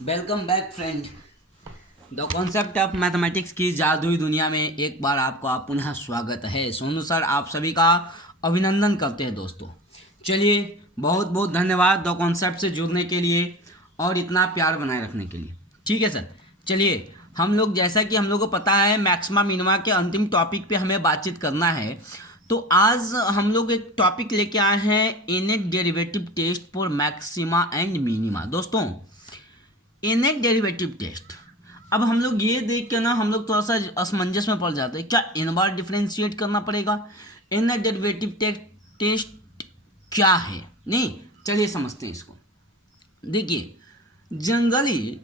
Welcome back friend. The concept of mathematics की जादुई दुनिया में एक बार आपका पुनः स्वागत है। सोनू सर आप सभी का अभिनंदन करते हैं दोस्तों। चलिए, बहुत बहुत धन्यवाद द कॉन्सेप्ट से जुड़ने के लिए और इतना प्यार बनाए रखने के लिए। ठीक है सर, चलिए हम लोग, जैसा कि हम लोग को पता है, मैक्सिमा मिनिमा के अंतिम टॉपिक पे हमें बातचीत करना है। तो आज हम लोग एक टॉपिक लेके आए हैं, nth derivative test for maxima and minima. दोस्तों, इनेट डेरिवेटिव टेस्ट, अब हम लोग ये देख के ना हम लोग थोड़ा सा असमंजस में पड़ जाते हैं। क्या इन बार डिफ्रेंशिएट करना पड़ेगा? इनेट डेरिवेटिव टेस्ट क्या है? नहीं, चलिए समझते हैं इसको। देखिए, जनरली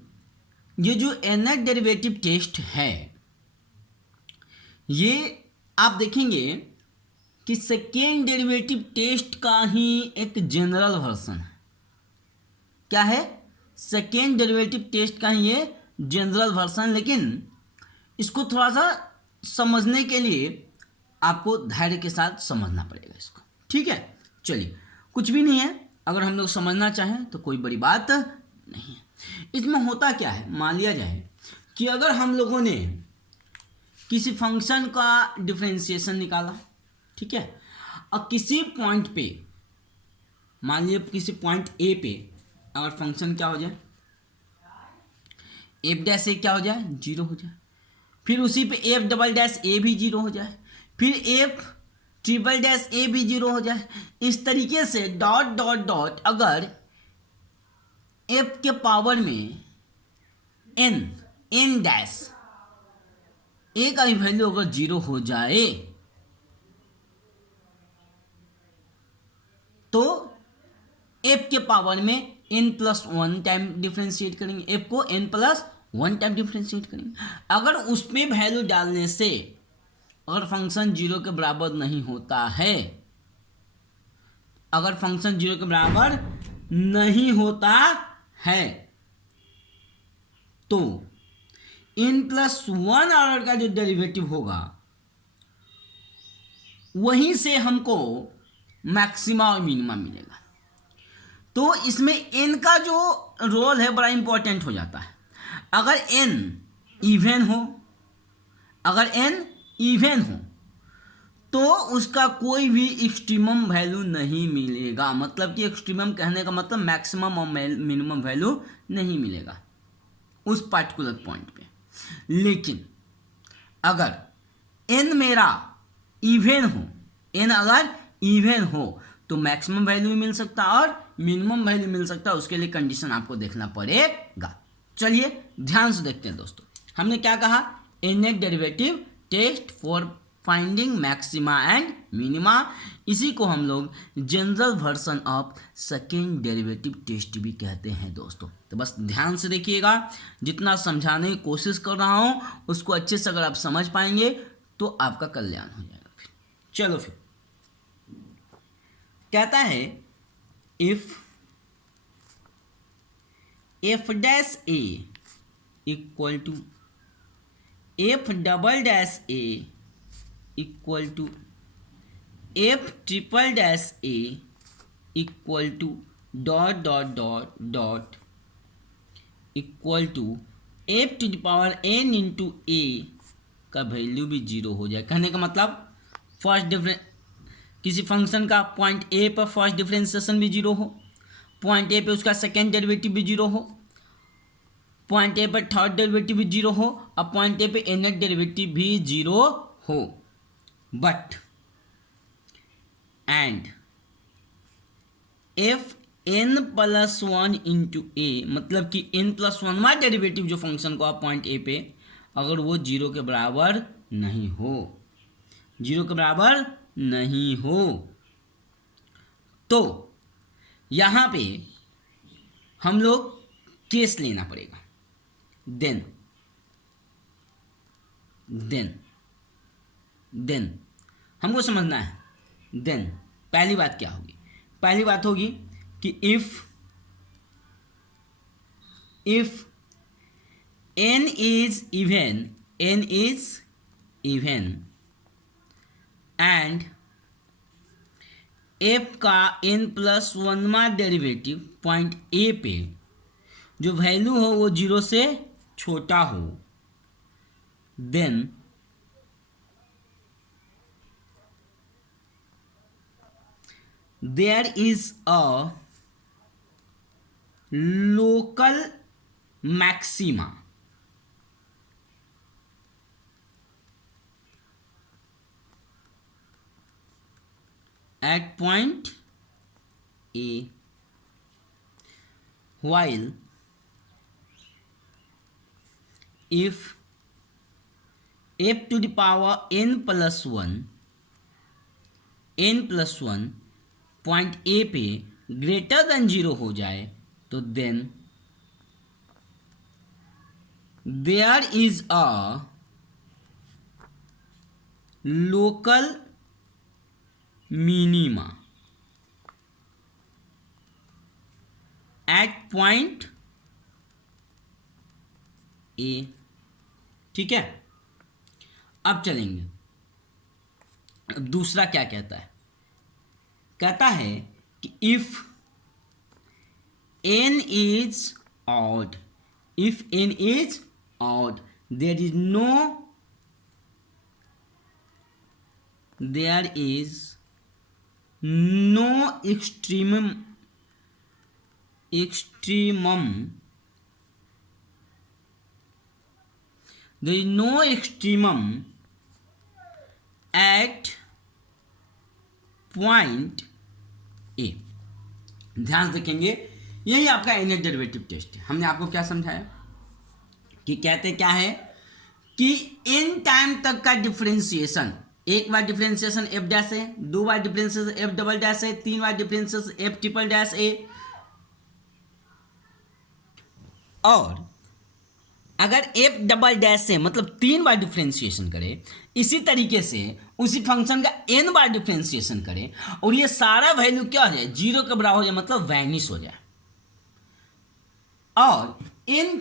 ये जो इनेट डेरिवेटिव टेस्ट है, ये आप देखेंगे कि सेकेंड डेरिवेटिव टेस्ट का ही एक जनरल वर्जन है। क्या है? सेकेंड डेरिवेटिव टेस्ट का ही ये जनरल वर्जन। लेकिन इसको थोड़ा सा समझने के लिए आपको धैर्य के साथ समझना पड़ेगा इसको। ठीक है, चलिए, कुछ भी नहीं है। अगर हम लोग समझना चाहें तो कोई बड़ी बात नहीं है। इसमें होता क्या है, मान लिया जाए कि अगर हम लोगों ने किसी फंक्शन का डिफरेंशिएशन निकाला, ठीक है, और किसी पॉइंट पे, मान लीजिए किसी पॉइंट ए पे अगर फंक्शन क्या हो जाए, एफ डैश ए क्या हो जाए, जीरो हो जाए। फिर उसी पे एफ डबल डैश ए भी जीरो हो जाए। फिर एफ ट्रिपल डैश ए भी जीरो हो जाए। इस तरीके से डॉट डॉट डॉट, अगर एफ के पावर में एन डैश ए का भी वैल्यू अगर जीरो हो जाए तो एफ के पावर में n plus one time differentiate करेंगे। एफ को n plus one time differentiate करेंगे। अगर उसमें वैल्यू डालने से अगर फंक्शन जीरो के बराबर नहीं होता है, अगर फंक्शन जीरो के बराबर नहीं होता है, तो एन प्लस वन ऑर्डर का जो डेरिवेटिव होगा वहीं से हमको मैक्सिमा और मिनिमा मिलेगा। तो इसमें एन का जो रोल है बड़ा इंपॉर्टेंट हो जाता है। अगर एन इवन हो, अगर एन इवन हो तो उसका कोई भी एक्सट्रीमम वैल्यू नहीं मिलेगा। मतलब कि एक्सट्रीमम कहने का मतलब मैक्सिमम और मिनिमम वैल्यू नहीं मिलेगा उस पर्टिकुलर पॉइंट पे। लेकिन अगर एन मेरा इवन हो, एन अगर इवन हो तो मैक्सिमम वैल्यू भी मिल सकता है और मिनिमम वैल्यू मिल सकता है। उसके लिए कंडीशन आपको देखना पड़ेगा। चलिए ध्यान से देखते हैं दोस्तों। हमने क्या कहा? Nth derivative test for finding maxima and minima. इसी को हम लोग general version of second derivative test भी कहते हैं दोस्तों। तो बस ध्यान से देखिएगा, जितना समझाने की कोशिश कर रहा हूँ उसको अच्छे से अगर आप समझ पाएंगे तो आपका कल्याण हो जाएगा। फिर चलो, फिर कहता है if dash A equal to F double dash A equal to F triple dash A equal to dot dot dot dot equal to F to the power N into A का वैल्यू भी zero हो जाए। कहने का मतलब first difference, किसी function का point A पर फर्स्ट डिफरेंशिएशन भी जीरो हो, पॉइंट ए पे उसका सेकेंड डेरिवेटिव भी जीरो हो, पॉइंट ए पर थर्ड डेरिवेटिव भी जीरो हो, और पॉइंट ए पे एनेट डेरिवेटिव भी जीरो हो। But and F N plus one into A, मतलब कि एन प्लस वन डेरिवेटिव जो फंक्शन को आप पॉइंट ए पे, अगर वो जीरो के बराबर नहीं हो, जीरो के बराबर नहीं हो, तो यहां पे हम लोग केस लेना पड़ेगा। देन हमको समझना है। देन पहली बात क्या होगी? पहली बात होगी कि if n is even and f का n प्लस वनवा डेरिवेटिव पॉइंट ए पे जो वैल्यू हो वो 0 से छोटा हो, then there is a local maxima at point A, while if f to the power n plus 1 point ए पे ग्रेटर देन 0 हो जाए तो then there is a local minima at point a. ठीक है, अब चलेंगे। अब दूसरा क्या कहता है, कहता है कि if n is odd, if n is odd there is no extremum there is no extremum at point A। ध्यान से देखेंगे, यही आपका इनर डेरिवेटिव टेस्ट है। हमने आपको क्या समझाया कि कहते क्या है कि इन टाइम तक का डिफरेंशिएशन, एक बार डिफरेंशिएशन एफ डैश है, दो बार डिफरेंशिएशन एफ डबल डैश है, तीन बार डिफरेंशिएशन एफ ट्रिपल डैश है। और अगर एफ डबल डैश से मतलब 3 बार डिफरेंशिएशन करे, इसी तरीके से उसी फंक्शन का n बार डिफरेंशिएशन करे और ये सारा वैल्यू क्या हो जाए, 0 के बराबर हो जाए, मतलब वैनिश हो जाए। और n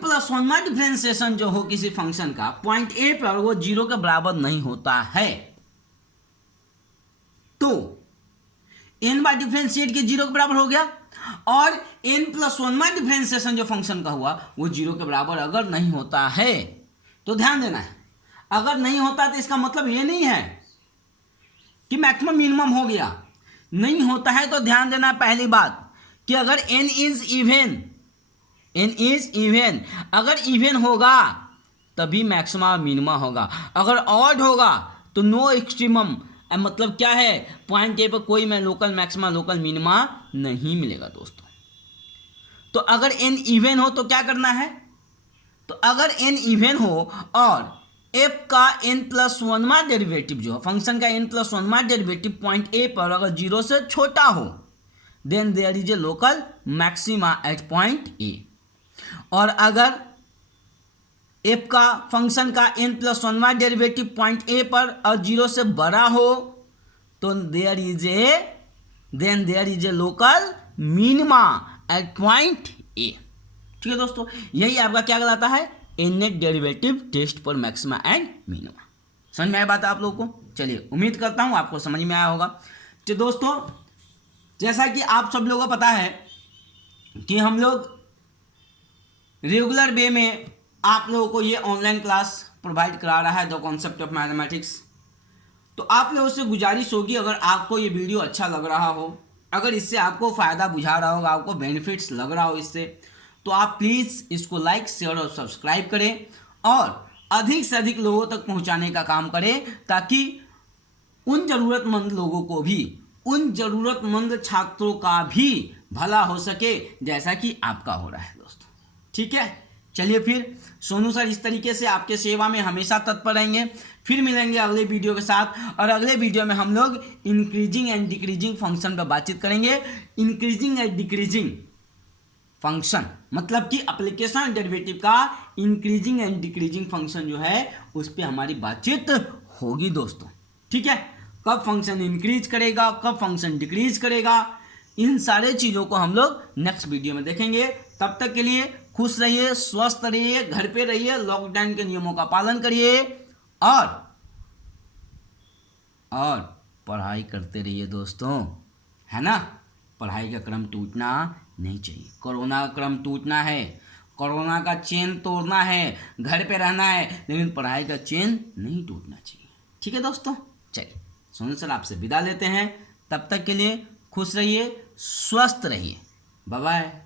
प्लस 1 बार डिफरेंशिएशन जो हो किसी फंक्शन का पॉइंट ए पर वो 0 के बराबर नहीं होता है, तो n बार डिफरेंशिएट के 0 के बराबर हो गया। और n प्लस 1 बार डिफरेंशिएशन जो फंक्शन का हुआ वो 0 के बराबर अगर नहीं होता है तो ध्यान देना है, अगर नहीं होता तो इसका मतलब ये नहीं है कि मैक्सिमम मिनिमम हो गया। नहीं होता है तो ध्यान देना पहली बात कि अगर n इज इवन, अगर इवन होगा तभी मैक्सिमम मिनिमा होगा, अगर ऑड होगा तो नो एक्सट्रीमम, मतलब क्या है, पॉइंट ए पर कोई में लोकल मैक्सिमा लोकल मिनिमा नहीं मिलेगा दोस्तों। तो अगर n इवन हो तो क्या करना है, तो अगर n इवन हो और f का n प्लस 1 वां डेरिवेटिव जो फंक्शन का n प्लस 1 वां डेरिवेटिव पॉइंट ए पर अगर 0 से छोटा हो then there is a local maxima at point a. और अगर f का फंक्शन का n प्लस 1 वां डेरिवेटिव पॉइंट ए पर और 0 से बड़ा हो तो there is a local minima at point a. ठीक है दोस्तों, यही आपका क्या कहलाता है, nth derivative test for maxima and minima. समझ में आया बात आप लोगों को? चलिए, उम्मीद करता हूँ आपको समझ में आया होगा। तो दोस्तों, जैसा कि आप सब लोगों को पता है कि हम लोग रेगुलर वे में आप लोगों को ये ऑनलाइन क्लास प्रोवाइड करा रहा है द कॉन्सेप्ट ऑफ मैथमेटिक्स। तो आप लोगों से गुजारिश होगी, अगर आपको ये वीडियो अच्छा लग रहा हो, अगर इससे आपको फ़ायदा बुझा रहा होगा, आपको बेनिफिट्स लग रहा हो इससे, तो आप प्लीज़ इसको लाइक शेयर और सब्सक्राइब करें और अधिक से अधिक लोगों तक पहुंचाने का काम करें, ताकि उन ज़रूरतमंद लोगों को भी, उन ज़रूरतमंद छात्रों का भी भला हो सके जैसा कि आपका हो रहा है दोस्तों। ठीक है, चलिए फिर सोनू सर इस तरीके से आपके सेवा में हमेशा तत्पर रहेंगे। फिर मिलेंगे अगले वीडियो के साथ, और अगले वीडियो में हम लोग इंक्रीजिंग एंड डिक्रीजिंग फंक्शन पर बातचीत करेंगे। इंक्रीजिंग एंड डिक्रीजिंग फंक्शन मतलब कि एप्लीकेशन डेरिवेटिव का इंक्रीजिंग एंड डिक्रीजिंग फंक्शन जो है उस पर हमारी बातचीत होगी दोस्तों। ठीक है, कब फंक्शन इंक्रीज करेगा, कब फंक्शन डिक्रीज करेगा, इन सारे चीज़ों को हम लोग नेक्स्ट वीडियो में देखेंगे। तब तक के लिए खुश रहिए, स्वस्थ रहिए, घर पे रहिए, लॉकडाउन के नियमों का पालन करिए और पढ़ाई करते रहिए दोस्तों, है ना। पढ़ाई का क्रम टूटना नहीं चाहिए। कोरोना का क्रम टूटना है, कोरोना का चेन तोड़ना है, घर पे रहना है, लेकिन पढ़ाई का चेन नहीं टूटना चाहिए। ठीक है दोस्तों, चलिए सोनू सर आपसे विदा लेते हैं। तब तक के लिए खुश रहिए, स्वस्थ रहिए, बाय बाय।